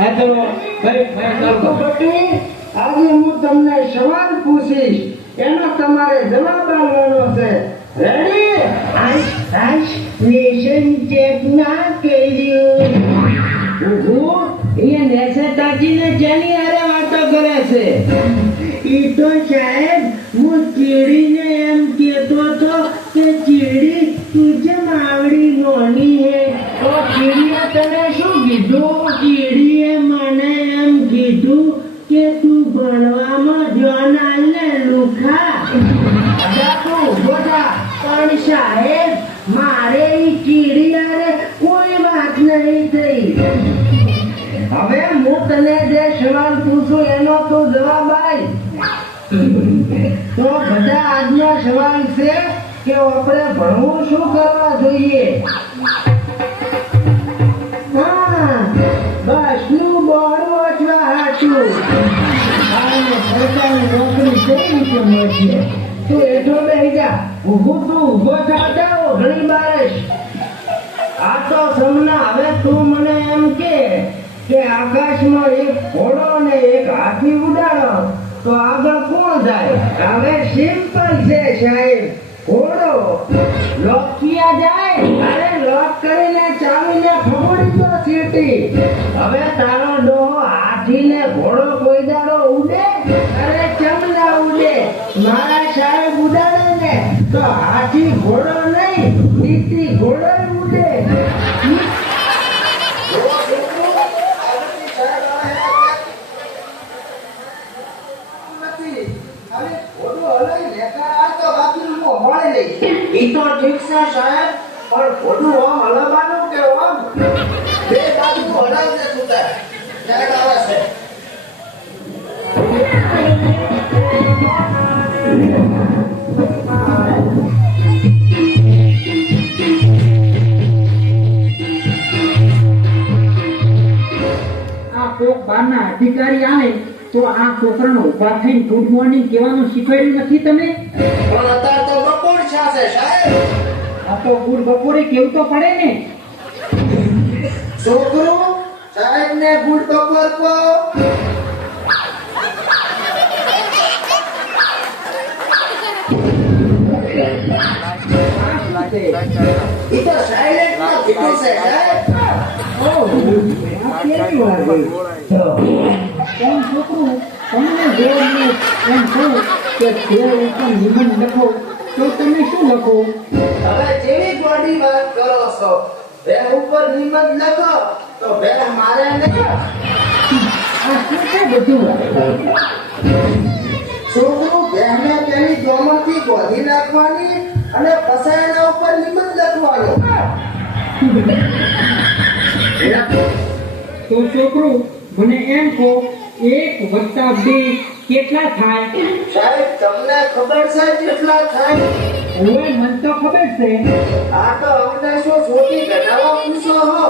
આ તો ભાઈ આજે હું તમને સવાલ પૂછીશ, એનો તમારે જવાબ આપવાનો છે. રેડી? લેશન ચેક ના કર્યું. એ નેસે તાકીને જેની હારે વાતો કરે છે? ઈ તો સાહેબ હું ચીડીને એમ કહેતો હતો કે ચીડી તું જેમ આવડી નોની હે. તો કીડીએ તને શું કીધું? ચીડીએ મને એમ કીધું કે તું ભણવામાં ધ્યાન આલ ને લુખા. તું ઉભો થા. પણ સાહેબ મારે ઈ ચીડી હારે કોઈ વાત નહીં થઈ. હવે હું તને જે સવાલ પૂછું એનો તું જવાબ આપ. તો બધા આજનો સવાલ છે કે આપણે ભણવું શું કરવા જોઈએ? હા, બસનું બોર્ડ વાંચવા હાચું. અને સરકારી નોકરી કેવી રીતે મળશે? તું હેઠો બેસી જા. તું ઊભો થતા ઘણી બારશ. આ તો સમના. હવે તું મને એમ કે આકાશમાં એક ઘોડો ને એક હાથી ઉડાડો તો આગળ કોણ જાય? હવે સિમ્પલ છે સાહેબ. ઘોડો લોકિયા જાય. અરે લોક કરીને ચાવીને ફગોડી તો સીટી. હવે તારો ડોહો હાથી ને ઘોડો કોઈ દાડો ઉડે? અરે ચમલા ઉડે. મારા સાહેબ ઉડાડે ને તો હાથી ઘોડો નહીં, સીટી ઘોડો ઉડે. ઈ તો ઠીક છે સાહેબ, પણ ખોટું આમ હલવાનું કે આમ બે બાજુ હલાવજે સુતા. સાહેબ આવે છે. આ કોક બારના અધિકારી આવે તો આ છોકરાને ઉભા થઈને ગુડ મોર્નિંગ કહેવાનું શીખવાડ્યું નથી તમે? પણ અત્યારે તો બપોર છે સાહેબ. આ તો ગુડ બપોરે કેવું તો પડે ને. છોકરો સાહેબ ને ગુડ બપોર કો. ઈ તો સાયલેન્ટ માં કીધું છે સાહેબ. આ કેવી વાત છે? કેમ છોકરું તમને જોઈને એમ કહું કે તે ઉપર નિબંધ લખો તો તમે શું લખો? હવે જેવી બોડી વાત કરો છો, બે ઉપર નિબંધ લખો તો બે મારે નહીં. આ શું છે બધું? છોકરું બેને પેલી જોમાંથી ગોધી નાખવાની અને પછી એના ઉપર નિબંધ લખવાનો. તો છોકરું મને એમ કહો 1 + 2 કેટલા થાય? સાહેબ તમને ખબર છે કેટલા થાય? હવે મને તો ખબર છે. આ તો અમને શું છોટી ઘટાડવા પૂછો હો?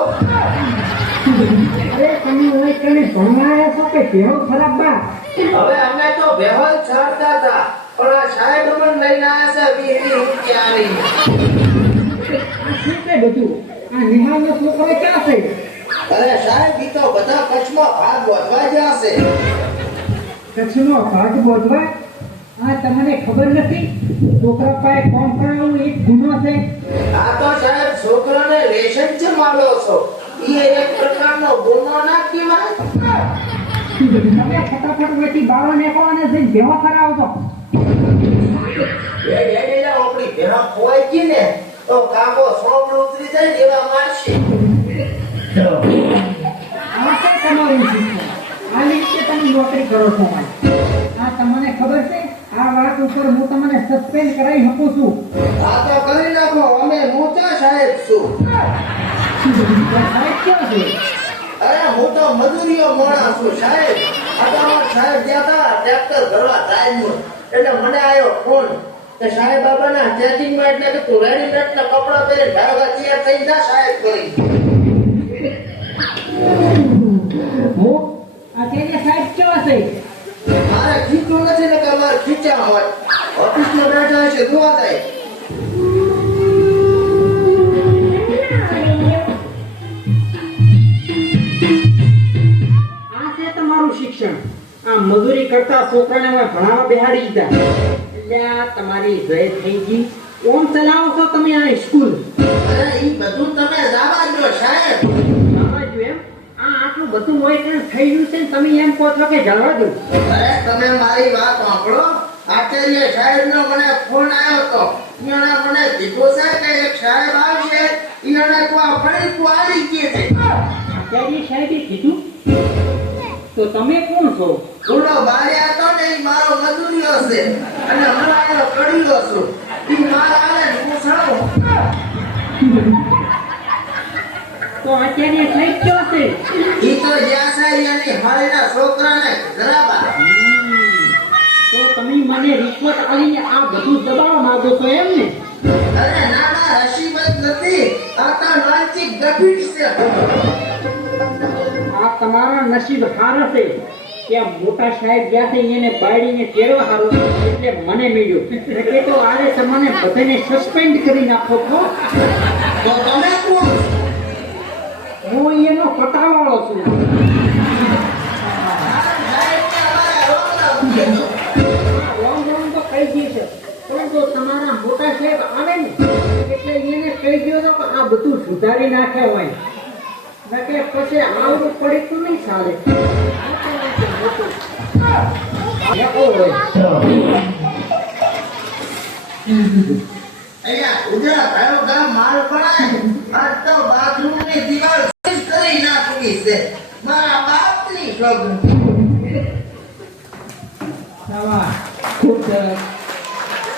અરે તમે હવે તને ભણવા આવ્યા છો કે કેવો ખરાબ બા? હવે અમે તો બેહોલ છાડતા હતા, પણ આ સાહેબ અમને લઈને આવ્યા છે વીરી ઊંચારી. આ શું છે બધું? આ નિહાળનો છોકરો ક્યાં છે? અરે સાહેબ ઈ તો બધા કચ્છમાં ભાગ વધવા ગયા છે. કચ્છનો ભાગ બોધવા? આ તમને ખબર નથી? છોકરા પાસે કોમ કરાવવું એક ગુનો છે. આ તો સાહેબ છોકરાને લેશન છે માલો છો, ઈ એક પ્રકારનો ગુનો ના કહેવાય. તમે ફટાફટ વેટી બાળો નેકો અને જઈને ભેવા કરાવજો. એ આપણી ભેળા ખોવાઈ ગઈ ને તો કાગો સોપડું ઉતરી જાય ને એવા મારશે. આ છે તમારું શિક્ષણ. આ રીતે તમે નોકરી કરો છો. આ તમને ખબર છે? આ વાત ઉપર હું તમને સસ્પેન્ડ કરાવી શકું છું. આ તો કરી નાખો, અમે મોટા સાહેબ છું. સાહેબ ક્યાં છે? અરે હું તો મજૂરીઓ મોણા છું સાહેબ. અગાઉ સાહેબ ગયા હતા ટ્રેક્ટર ભરવા ટાઈમ, એટલે મને આવ્યો ફોન કે સાહેબ બાબાના ચેકિંગમાં, એટલે કે તું રેડીમેડ ના કપડા પહેરી ઢાગા તૈયાર થઈ જા સાહેબ કરી. હું આ તેને સાહેબ કેવા છે? મારે ખીચું નથી ને કે મારે ખીચા હોય. ઓફિસમાં બેઠા છે જોવા થાય. મજૂરી કરતા છોકરાને હવે ભણાવવા બેહાડી દીધા. એટલે આ તમારી જય થઈ ગઈ. ઓમ ચલાવો છો તમે આ સ્કૂલ. અરે ઈ બધું તમે જવા દો સાહેબ. સમજ્યું એમ? આ આટલું બધું હોય કે થઈ ગયું છે ને તમે એમ કહો છો કે જવા દો. અરે તમે મારી વાત સાંભળો. આચાર્ય સાહેબનો મને ફોન આવ્યો હતો. એણે મને કીધું છે કે એક સાહેબ આવશે. એણે તો આ ફરી તું આવી ગઈ છે. આચાર્ય સાહેબે કીધું? તો તમે કોણ છો? ઓલો બાર્યા હતો ને ઈ મારો મજૂરીઓ છે. અને હું આનો કડીયો છું. ઈ માર આવે ને હું સળો. તો આચાર્ય સાહેબ ક્યાં છે? ઈ તો જ્યાં સાહેબ એની હાળીના છોકરાને ગરાબા. તો તમે મને રિશ્વત આલીને આ બધું દબાવવા માંગો છો એમ ને? અરે નાના હસીબત નથી. આ તો લાંચી ગભીર છે. આ તમારા નસીબ હારા છે કે આ મોટા સાહેબ ગયા છે એને બાળીને તેડવા હારો એટલે મને મળ્યું. એટલે તો આરે તમને બધાને સસ્પેન્ડ કરી નાખો છો. તો તમે કોણ? હું એનો પટાવાળો છું. સાહેબને અમારા રોકડા મૂકે. રોંગ રોંગ તો કહી દે છે પરંતુ તમારા મોટા સાહેબ આવે ને એટલે એને કહી દો તો કે આ બધું સુધારી નાખે હોય. નકે પછી આવડું પડી તો નહીં ચાલે. અહીંયા ઉજળા ભાઈઓ ગામ માલ પડાય. આજ તો બાથરૂમની દિવાલ સીલ કરી નાખવી છે. મારા બાપની સોગંદ. ખૂબ સરસ.